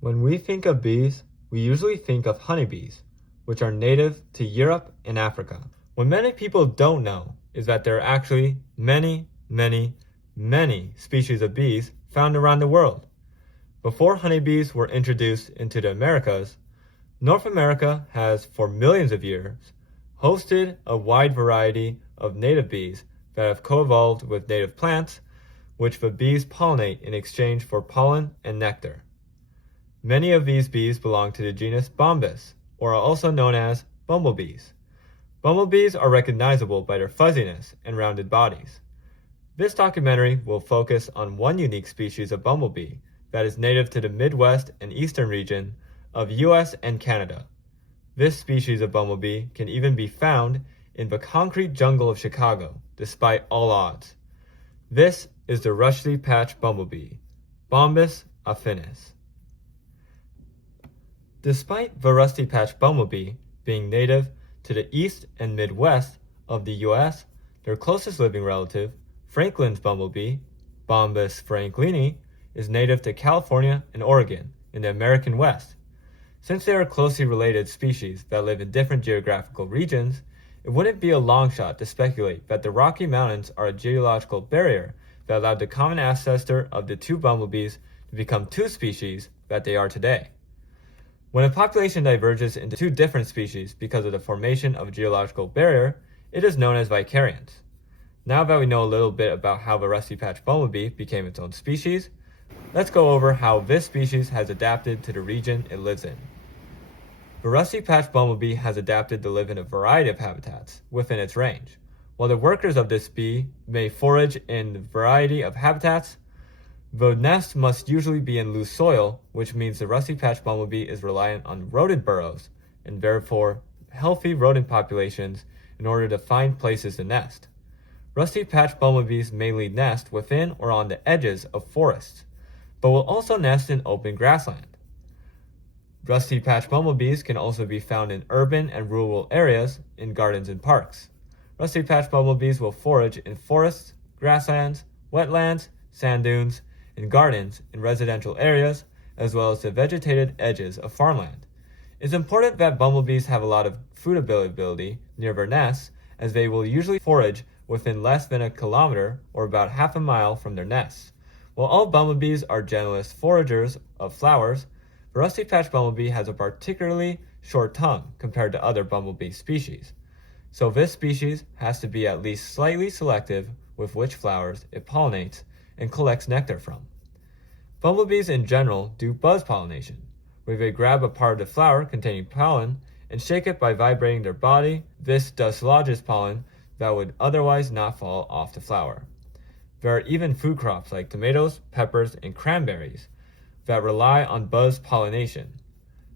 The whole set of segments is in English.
When we think of bees, we usually think of honeybees, which are native to Europe and Africa. What many people don't know is that there are actually many species of bees found around the world. Before honeybees were introduced into the Americas, North America has for millions of years hosted a wide variety of native bees that have co-evolved with native plants, which the bees pollinate in exchange for pollen and nectar. Many of these bees belong to the genus Bombus, or are also known as bumblebees. Bumblebees are recognizable by their fuzziness and rounded bodies. This documentary will focus on one unique species of bumblebee that is native to the Midwest and Eastern region of US and Canada. This species of bumblebee can even be found in the concrete jungle of Chicago, despite all odds. This is the Rusty Patched Bumblebee, Bombus affinis. Despite the Rusty Patched Bumblebee being native to the East and Midwest of the US, their closest living relative, Franklin's bumblebee, Bombus franklini, is native to California and Oregon in the American West. Since they are closely related species that live in different geographical regions, it wouldn't be a long shot to speculate that the Rocky Mountains are a geological barrier that allowed the common ancestor of the two bumblebees to become two species that they are today. When a population diverges into two different species because of the formation of a geological barrier, it is known as vicariance. Now that we know a little bit about how the Rusty Patched Bumblebee became its own species, let's go over how this species has adapted to the region it lives in. The Rusty Patched Bumblebee has adapted to live in a variety of habitats within its range. While the workers of this bee may forage in a variety of habitats, the nest must usually be in loose soil, which means the Rusty Patched Bumblebee is reliant on rodent burrows and therefore healthy rodent populations in order to find places to nest. Rusty Patched Bumblebees mainly nest within or on the edges of forests, but will also nest in open grassland. Rusty Patched Bumblebees can also be found in urban and rural areas, in gardens and parks. Rusty Patched Bumblebees will forage in forests, grasslands, wetlands, sand dunes, in gardens in residential areas, as well as the vegetated edges of farmland. It's important that bumblebees have a lot of food availability near their nests, as they will usually forage within less than a kilometer or about half a mile from their nests. While all bumblebees are generalist foragers of flowers, the Rusty Patched Bumblebee has a particularly short tongue compared to other bumblebee species. So this species has to be at least slightly selective with which flowers it pollinates and collects nectar from. Bumblebees in general do buzz pollination, where they grab a part of the flower containing pollen and shake it by vibrating their body. This dislodges pollen that would otherwise not fall off the flower. There are even food crops like tomatoes, peppers, and cranberries that rely on buzz pollination.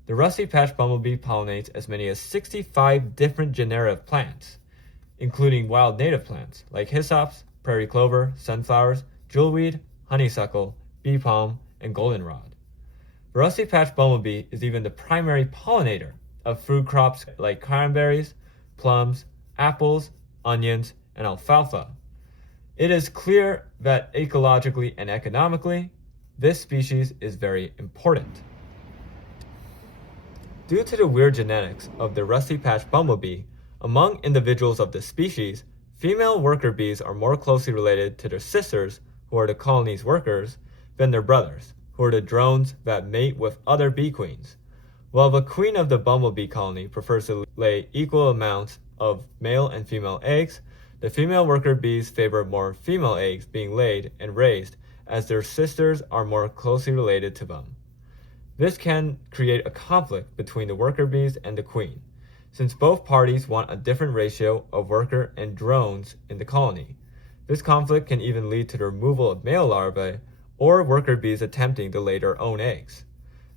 The Rusty Patched Bumblebee pollinates as many as 65 different genera of plants, including wild native plants like hyssops, prairie clover, sunflowers, jewelweed, honeysuckle, bee palm, and goldenrod. The Rusty Patched Bumblebee is even the primary pollinator of food crops like cranberries, plums, apples, onions, and alfalfa. It is clear that ecologically and economically, this species is very important. Due to the weird genetics of the Rusty Patched Bumblebee, among individuals of the species, female worker bees are more closely related to their sisters, who are the colony's workers, than their brothers, who are the drones that mate with other bee queens. While the queen of the bumblebee colony prefers to lay equal amounts of male and female eggs, the female worker bees favor more female eggs being laid and raised, as their sisters are more closely related to them. This can create a conflict between the worker bees and the queen, since both parties want a different ratio of worker and drones in the colony. This conflict can even lead to the removal of male larvae or worker bees attempting to lay their own eggs.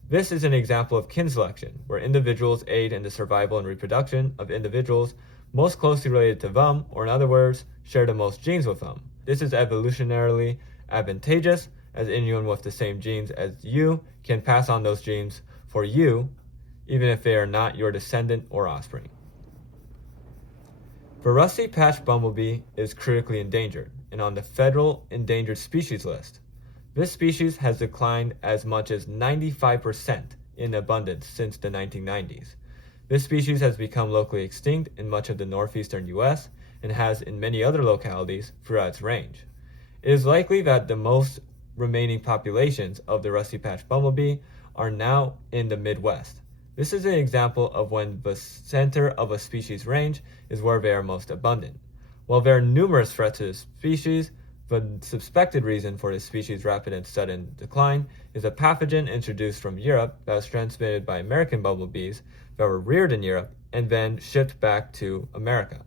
This is an example of kin selection, where individuals aid in the survival and reproduction of individuals most closely related to them, or in other words, share the most genes with them. This is evolutionarily advantageous, as anyone with the same genes as you can pass on those genes for you, even if they are not your descendant or offspring. The Rusty Patched Bumblebee is critically endangered and on the federal endangered species list. This species has declined as much as 95% in abundance since the 1990s. This species has become locally extinct in much of the northeastern US and has in many other localities throughout its range. It is likely that the most remaining populations of the rusty patched bumblebee are now in the Midwest. This is an example of when the center of a species range is where they are most abundant. While there are numerous threats to the species, the suspected reason for the species' rapid and sudden decline is a pathogen introduced from Europe that was transmitted by American bumblebees that were reared in Europe and then shipped back to America.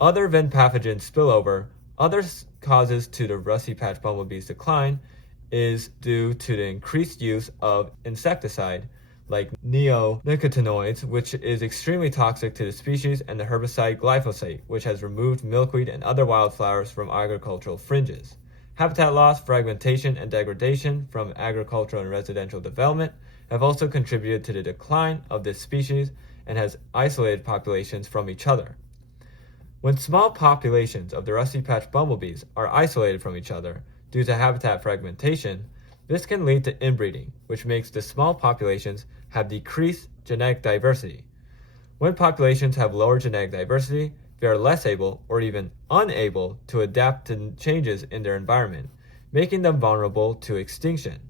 Other than pathogen spillover, other causes to the rusty patched bumblebee's decline is due to the increased use of insecticide like neonicotinoids, which is extremely toxic to the species, and the herbicide glyphosate, which has removed milkweed and other wildflowers from agricultural fringes. Habitat loss, fragmentation, and degradation from agricultural and residential development have also contributed to the decline of this species and has isolated populations from each other. When small populations of the rusty patched bumblebees are isolated from each other due to habitat fragmentation, this can lead to inbreeding, which makes the small populations have decreased genetic diversity. When populations have lower genetic diversity, they are less able or even unable to adapt to changes in their environment, making them vulnerable to extinction.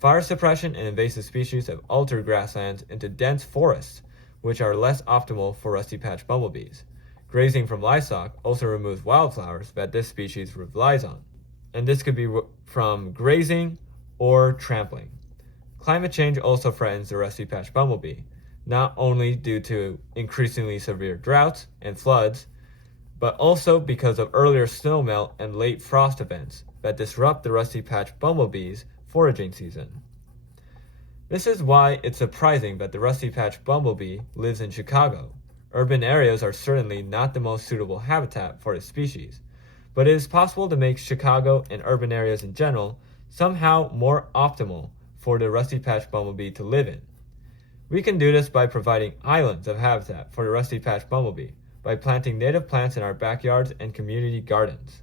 Fire suppression and invasive species have altered grasslands into dense forests, which are less optimal for rusty patched bumblebees. Grazing from livestock also removes wildflowers that this species relies on, and this could be from grazing or trampling. Climate change also threatens the rusty patched bumblebee, not only due to increasingly severe droughts and floods, but also because of earlier snowmelt and late frost events that disrupt the rusty patched bumblebee's foraging season. This is why it's surprising that the rusty patched bumblebee lives in Chicago. Urban areas are certainly not the most suitable habitat for this species, but it is possible to make Chicago and urban areas in general somehow more optimal for the rusty patched bumblebee to live in. We can do this by providing islands of habitat for the rusty patched bumblebee by planting native plants in our backyards and community gardens.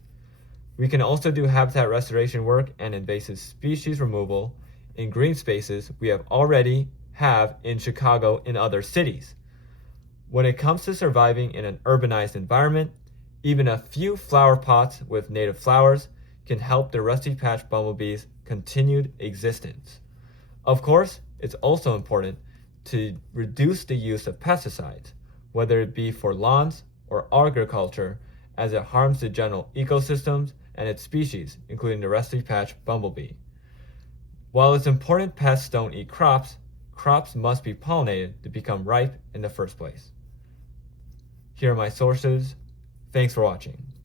We can also do habitat restoration work and invasive species removal in green spaces we already have in Chicago and other cities. When it comes to surviving in an urbanized environment, even a few flower pots with native flowers can help the rusty patched bumblebee's continued existence. Of course, it's also important to reduce the use of pesticides, whether it be for lawns or agriculture, as it harms the general ecosystems and its species, including the rusty patched bumblebee. While it's important pests don't eat crops, crops must be pollinated to become ripe in the first place. Here are my sources. Thanks for watching.